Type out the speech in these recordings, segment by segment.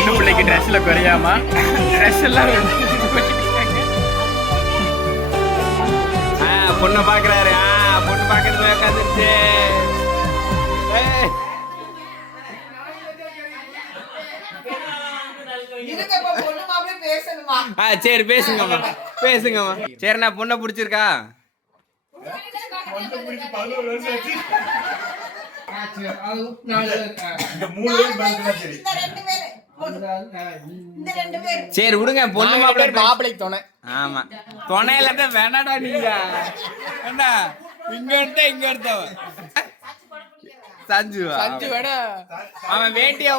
பொண்ணு பிள்ளைக்கு ட்ரெஸ்ல குறையாமா ட்ரெஸ் எல்லாம் பொண்ணை பாக்குறாரு. பொண்ணு பாக்குறது உட்காந்துருச்சு. சரி பேசுங்கம்மா பேசுங்கம்மா. சரிண்ணா பொண்ணை பிடிச்சிருக்கா? சரி விடுங்க. பொண்ணு மாப்பிள்ளை துணை. ஆமா துணை இல்லாத வேணாடா நீங்க. என்ன இங்க எடுத்த இங்க எடுத்த சஞ்சு சஞ்சு வேணா அவன் வேட்டியா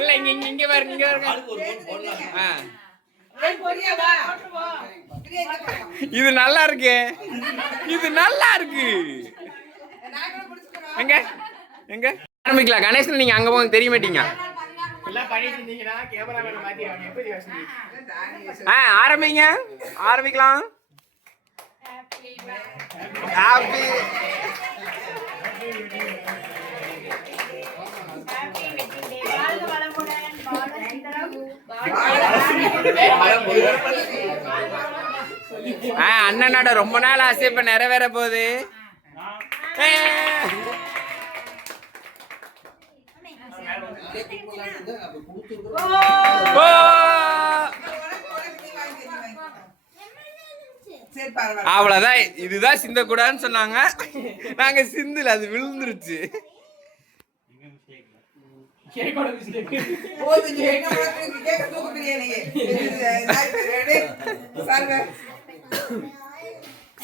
இல்ல இங்க இங்க இங்க பாருங்க இங்க பாருங்க. இது நல்லா இருக்கு. இது நல்லா இருக்கு. எங்க எங்க ஆரம்பிக்கலாம்? கணேசன் நீங்க அங்க போங்க தெரிய மாட்டீங்க. ஆரம்பிங்க ஆரம்பிக்கலாம். அண்ணனோட ரொம்ப நாள் ஆசை இப்ப நிறைவேற போகுது. அவ்வளவுதான். இதுதான் சிந்த கூடாதுன்னு சொன்னாங்க. நாங்க சிந்துல அது விழுந்துருச்சு.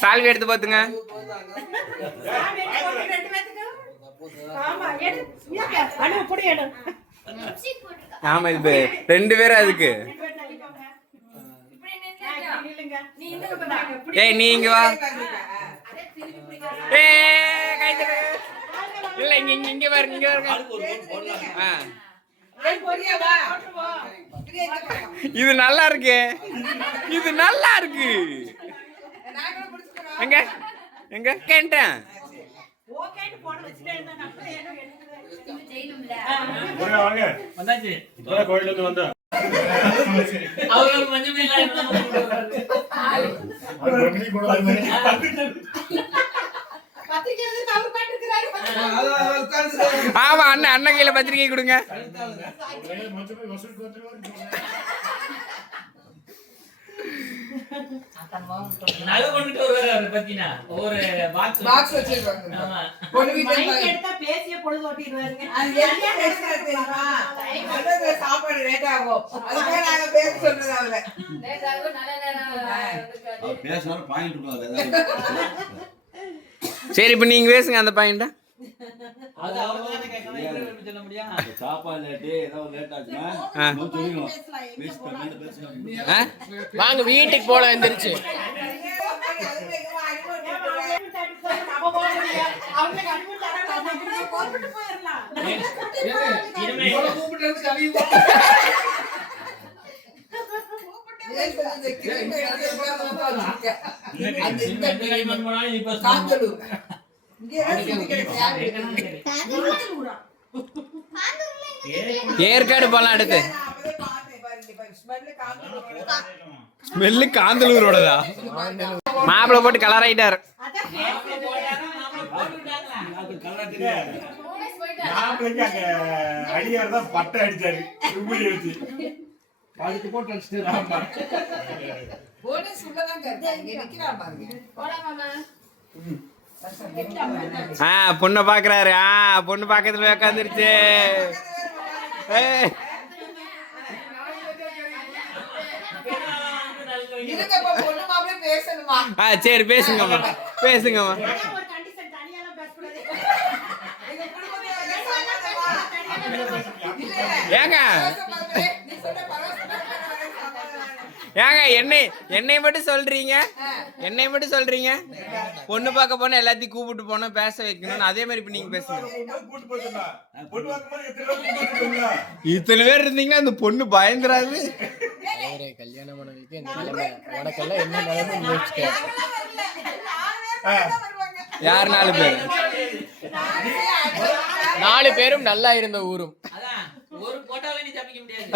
சால்வி எடுத்து பாத்துங்க. ஆமா இது 2 பேரும் அதுக்கு. ஏய் நீங்க வா. இல்ல இங்க இங்க இங்க பாருங்க இங்க பாருங்க. இது நல்லா இருக்கு. இது நல்லா இருக்கு. எங்க எங்க கேட்டேன். கோயிலுக்கு வந்தா ஆமா அண்ணன் அண்ணன் கையில பத்திரிகை கொடுங்க. சரி இப்ப நீங்க பேசுங்க அந்த பாயிண்ட. வாங்க வீட்டுக்கு போல எந்திரிச்சு. ஏற்காடு போலாம் அடுத்து. ஸ்மெல்லு காந்தலூரோடதா? மாப்பிள போட்டு கலர் ஆயிட்டாரு. பட்டை அடிச்சாரு. பொண்ணை பாக்குறாரு. பொண்ணு பாக்கத்துல உட்காந்துருச்சு. சரி பேசுங்கம்மா பேசுங்கம்மா. ஏங்க ஏங்க என்னை மட்டும் சொல்றீங்க? என்னை மட்டும் சொல்றீங்க? பொண்ணு பார்க்க போனா எல்லாத்தையும் கூப்பிட்டு போனா பேச வைக்கணும்னு. அதே மாதிரி இப்ப நீங்க பேசுங்க. இத்தனை பேர் இருந்தீங்கன்னா அந்த பொண்ணு பயந்துராது. கல்யாணம் உனக்கெல்லாம் என்ன நிலைமை? யார் 4 பேர்? 4 பேரும் நல்லா இருந்த ஊரும். ஒரு போட்டோவே நீ தப்பிக்க முடியாது.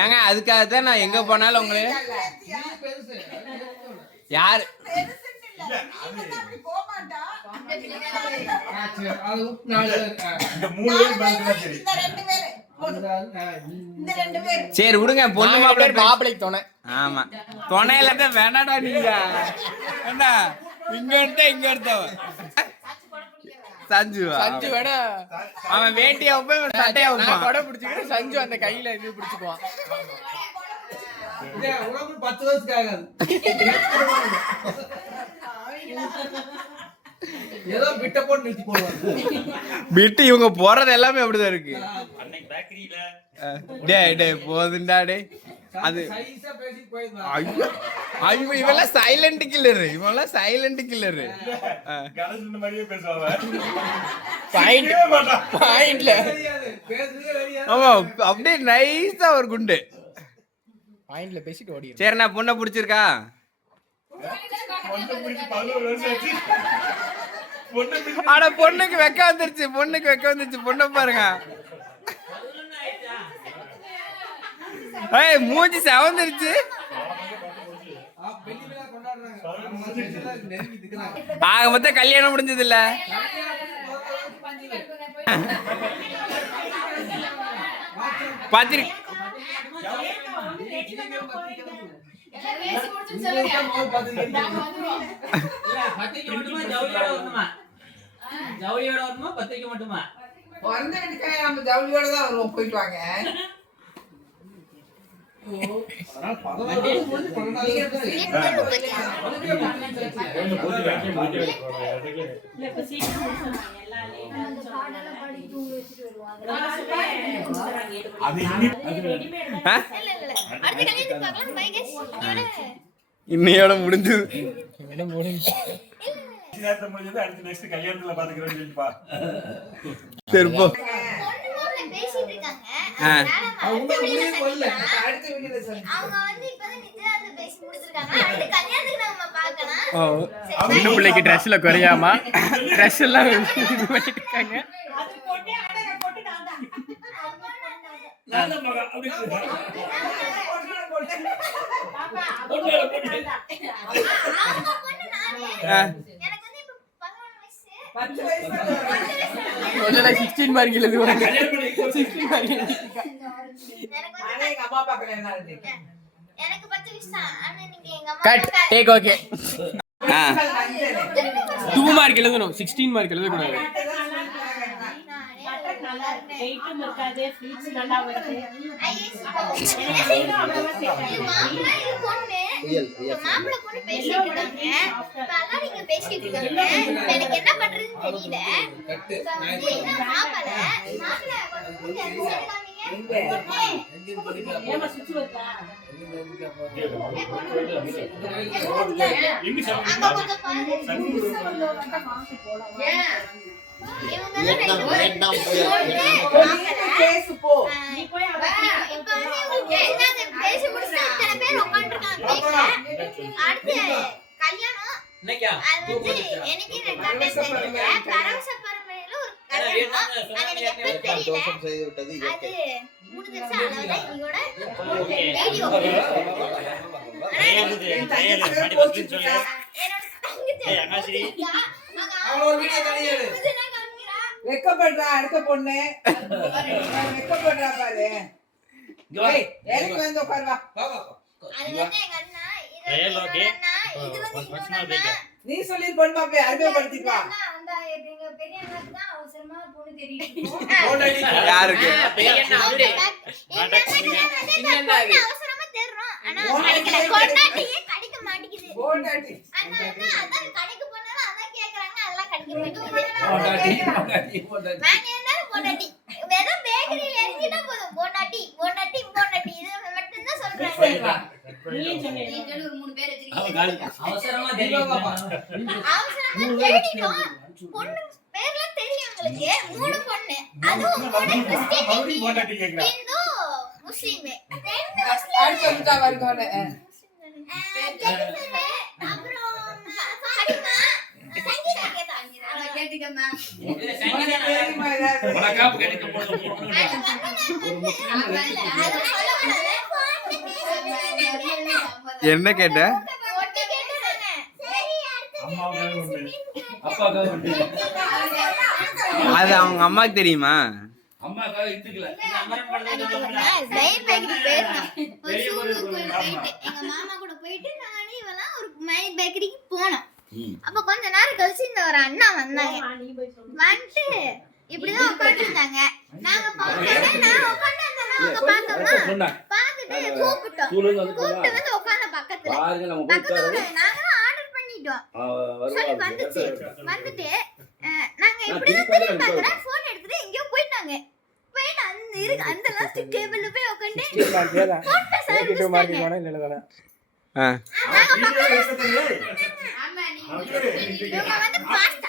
ஏங்க அதுக்காக தான் நான் எங்க போனாலும் உங்களே யாரு சரி விடுங்க பொண்ணு மாப்பிள்ளை துணை. ஆமா துணையில தான் வேணாடா நீங்க என்ன இங்க எடுத்த சஞ்சு சஞ்சு வேணா அவன் வேட்டியா வைப்பேன் சட்டையா வைப்பான். கொடை பிடிச்சிக்கிட்டு சஞ்சு அந்த கையில இது பிடிச்சுக்குவான். 10 வருஷத்துக்கு ஆகாது. ஏதோ பிட்ட போட்டு நிறுத்தி போடுவாங்க. பிட்டு இவங்க போறது எல்லாமே அப்படிதான் இருக்கு. டேய் போதுண்டா டேய். அது சைஸா பேசி போயிடுவா. ஐயோ இவெல்லாம் சைலண்ட் கில்லர். இவெல்லாம் சைலண்ட் கில்லர். கலந்து மாதிரியே பேசுவாங்க. பாயிண்ட்ல பேசுறதே வெளிய. ஆமா அப்படியே நைஸா ஒரு குண்டு. பாயிண்ட்ல பேசிட்டு ஓடி. சரி நான் பொண்ணை பிடிச்சிருக்கா? ஆனா பொண்ணுக்கு வெக்க வந்துருச்சு. பொண்ணை பாருங்க. ஏய் மூஞ்சி செவந்துருச்சு. பெண்ணிலா கொண்டாடுறாங்க. ஆக மொத்தம் கல்யாணம் முடிஞ்சது இல்ல. பாத்திருக்க ஜவுளியோட வருமா பத்திரிக்கை மட்டுமா? நம்ம ஜவுளியோட தான் வருவோம். போயிட்டு வாங்க. இன்னையோட முடிஞ்சது. அடுத்து நெக்ஸ்ட் கல்யாணத்துல பாத்துக்கிறேன்னு சொல்லிப்பா. சரி போ. அடுத்த வீடியோல சொல்லு. இன்னும் பிள்ளைக்கு ட்ரெஸ்ல குறையாமா ட்ரெஸ் எல்லாம் இருக்காங்க. முதல்ல 16 மார்க் எழுதுவாங்க. 16 மார்க் எங்க அம்மா பாக்கல என்ன இருக்கு. எனக்கு 10 விஷயம். ஆனா நீங்க எங்க அம்மா கட் டேக் ஓகே. 2 மார்க் எழுதணும். 16 மார்க் எழுத கூடாது. வெயிட்டும் இருக்காது, ஃப்ரூட்ஸ் நல்லா வருது. மாப்பிள்ளை பொண்ணு பேசிட்டு இருக்காங்க. இப்பெல்லாம் நீங்க பேசிட்டு இருக்காங்க. எனக்கு என்ன பண்றதுன்னு தெரியல. மாப்பிள்ளை பேசு போ. பேசி முடிச்சு இத்தனை பேர் உட்காந்துருக்காங்க. அடுத்து கல்யாணம். அது வந்து எனக்கு ரெண்டாம் பரவச பரம்பரையில ஒரு கல்யாணம். அது எனக்கு எப்ப தெரியல. அது முடிஞ்சிருச்சு. அவ்வளவுதான் இன்னையோட வீடியோ. வெக்கப்படுறா அடுத்த பொண்ணு. வெக்கப்படுறா பாரு. எனக்கு வந்து உட்காருவா. அது வந்து எங்க அண்ணா. இது வந்து இன்னொரு நீ சொல்லி பொண்ணு பாப்பே அறிமுகப்படுத்திப்பா. அந்த எங்க பெரிய அண்ணாக்கு தான் அவசரமா பொண்ணு தெரியும். யாருக்கு? பெரிய அண்ணா அவரே. என்ன அவசரமா தேடுறோம். ஆனா கொண்டாட்டியே கிடைக்க மாட்டேங்குது. போண்டாட்டி. அதான் கடைக்கு போனாலும் அதான் கேக்குறாங்க. அதெல்லாம் கிடைக்க மாட்டேங்குது. நான் என்ன பொண்டாட்டி வெறும் பேக்கரியில எழுதிட்டா போதும். பொண்டாட்டி இது மட்டும் தான் சொல்றாங்க. நீங்க ஒரு 3 பேர் வச்சிருக்கீங்க. அவசரமா தேடிட்டோம். பொண்ணு பேர்ல தெரியும் உங்களுக்கு. 3 பொண்ணு. அதுவும் 3 கிறிஸ்டியன், இந்து, முஸ்லிம். அடுத்து வந்துட்டா வருவானே. அப்புறம் ஃபாத்திமா, சங்கீதா கேட்டாங்க. கேட்டுக்கம்மா. இதுல சங்கீதா நல்லா இருக்கு. தெரியுமா ஏதாவது? உனக்காப்பு கிடைக்க போகுது. அதெல்லாம் சொல்லக்கூடாது. என்ன கேட்ட ஒட்டி கேட்டுதானே. சரி, அடுத்து அம்மாவுக்காக ஒண்ணு. அப்பாக்காக வந்து அது அவங்க அம்மாக்கு தெரியுமா? அம்மாக்காக இத்துக்கல. இது அமரன் படத்துல சொல்லுவாங்க. மயில் பேக்கரி போயிருந்தோம். ஒரு சூலூர் கோயில் போயிட்டு எங்க மாமா கூட போயிட்டு நானே இவெல்லாம் ஒரு மயில் பேக்கரிக்கு போனோம். அப்ப கொஞ்ச நேரம் கழிச்சு இந்த ஒரு அண்ணா வந்தாங்க. வந்துட்டு இப்படிதான் உட்கார்ந்து இருந்தாங்க. நாங்க பார்த்தோம், நான் உட்கார்ந்து இருந்தேன், அவங்க பார்த்தோம்னா சொன்னாங்க. பார்த்துட்டு கூப்பிட்டோம். சூழல் வந்து கூப்பிட்டு வந்து உட்கார்ந்த பக்கத்துல பாருங்க நம்ம பக்கத்துல போய் ஒரு நாங்களும் ஆர்டர் பண்ணிட்டோம். சொல்லி வந்துச்சு. வந்துட்டு நாங்க இப்படிதான் திரும்பி பார்க்கறேன், போன் எடுத்துட்டு எங்கேயோ போயிட்டாங்க. போயிட்டு அந்த லாஸ்ட் டேபிள்ல போய் உட்கார்ந்து போட்டோ சர்வீஸ் ஆ. இவங்க வந்து பாஸ்தா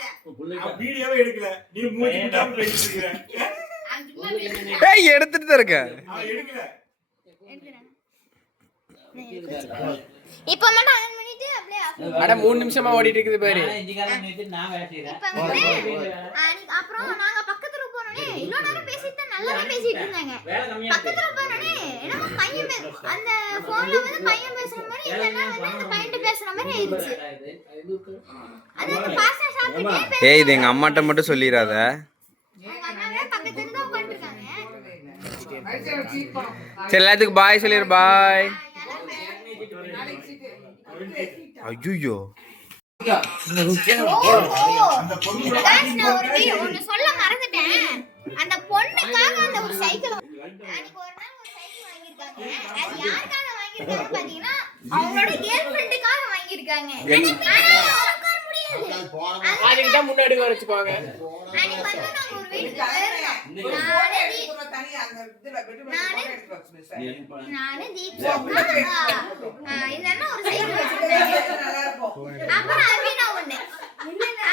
வீடியோவே எடுக்கல. நீ மூஞ்சி முட்டாம பேசிட்டு இருக்கிற. ஏய் எடுத்துட்டு தான் இருக்க. அவன் எடுக்கல. இப்ப மட்டும் ஆன் பண்ணிட்டு அப்படியே off பண்ணிட்டு. அட 3 நிமிஷமா ஓடிட்டு இருக்குது பாரு. நான் இஞ்சிக்காரன் நிறுத்தி நான் வேட்டிடுறேன். இப்ப வந்து அப்புறம் நாங்க பக்கத்துல போனோடனே இவ்வளவு நேரம் பேசிட்டு நல்லாவே பேசிட்டு இருந்தாங்க. வேலை கம்மியா இருக்கு. பக்கத்துல போனோடனே என்னமோ பையன் அந்த போன்ல வந்து பையன் பேசுற மாதிரி இல்லன்னா வந்து அந்த பையன் பேசுற மாதிரி ஆயிடுச்சு. அது அந்த பாஸ்தா சாப்பிட்டுட்டே ஏய் இது எங்க அம்மாட்ட மட்டும் சொல்லிடாத. அவங்க அண்ணாவே பக்கத்துல தான் உட்கார்ந்திருக்காங்க. அடிச்சு வச்சு இப்போ. சரி எல்லாத்துக்கும் பாய் சொல்லிரு. பாய். நாளைக்கு சீட்டு. ஐயோ அந்த பொண்ணு Guys, நான் ஒண்ணு சொல்ல மறந்துட்டேன். அந்த பொண்ணுக்காக அந்த ஒரு சைக்கிள் அன்னைக்கு ஒரு நாள் ஒரு சைக்கிள் வாங்கியிருக்காங்க. அது யாருக்காக வாங்கியிருக்காங்க பாத்தீங்கன்னா அவங்களோட கேர்ள் ஃப்ரெண்டுக்காக வாங்கியிருக்காங்க. ஆனா உட்கார முடியாது. அதுக்கு தான் முன்னாடி வச்சுக்குவாங்க. அன்னைக்கு வந்து நாங்க ஒரு வீட்டுக்கு போயிருந்தோம். ஒரு photo எடுத்துக்கணும் தனியா அந்த இதுல பெட்ரூம்ல photo எடுத்து வச்சுரு சார். நானு தீப்ஷா இந்த அண்ணா ஒரு சைக்கிள் வச்சிருந்தாங்க. நல்லா இருக்கும். அப்புறம் அபினா ஒண்ணு. அபினா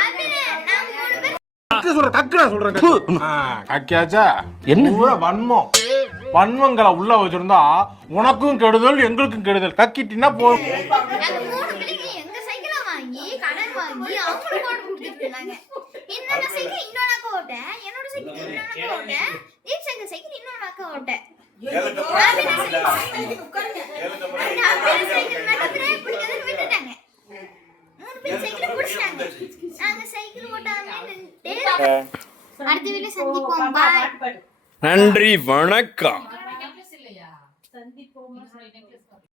நாங்க 3 பேர் கக்கியாச்சா என்ன பூரா வன்மங்களை உள்ள வச்சிருந்தா உனக்கும் கெடுதல் எங்களுக்கும் கெடுதல். கக்கிட்டினா போதும். நாங்க 3 பிள்ளைங்க எங்க சைக்கிள வாங்கி கடன் வாங்கி அவங்களுக்கு போட்டு கொடுத்துட்டு இருந்தாங்க. இந்த சைக்கிள் இன்னொரு அக்கா ஓட்டேன், என்னோட சைக்கிள் இன்னொரு அக்கா ஓட்டேன், தீப்ஷா சைக்கிள் இன்னொரு அக்கா ஓட்டேன். ஏலத்தை அபினா சைக்கிள் உட்காருங்க. அந்த அபினா சைக்கிள் நடத்துறே பிடிக்காதுன்னு விட்டுட்டாங்க. 3 பேர் சைக்கிள் பிடிச்சாங்க. நாங்க சைக்கிள் ஓட்டாம நின்னுட்டு அடுத்த வீடியோல சந்திப்போம். பாய். நன்றி வணக்கம்.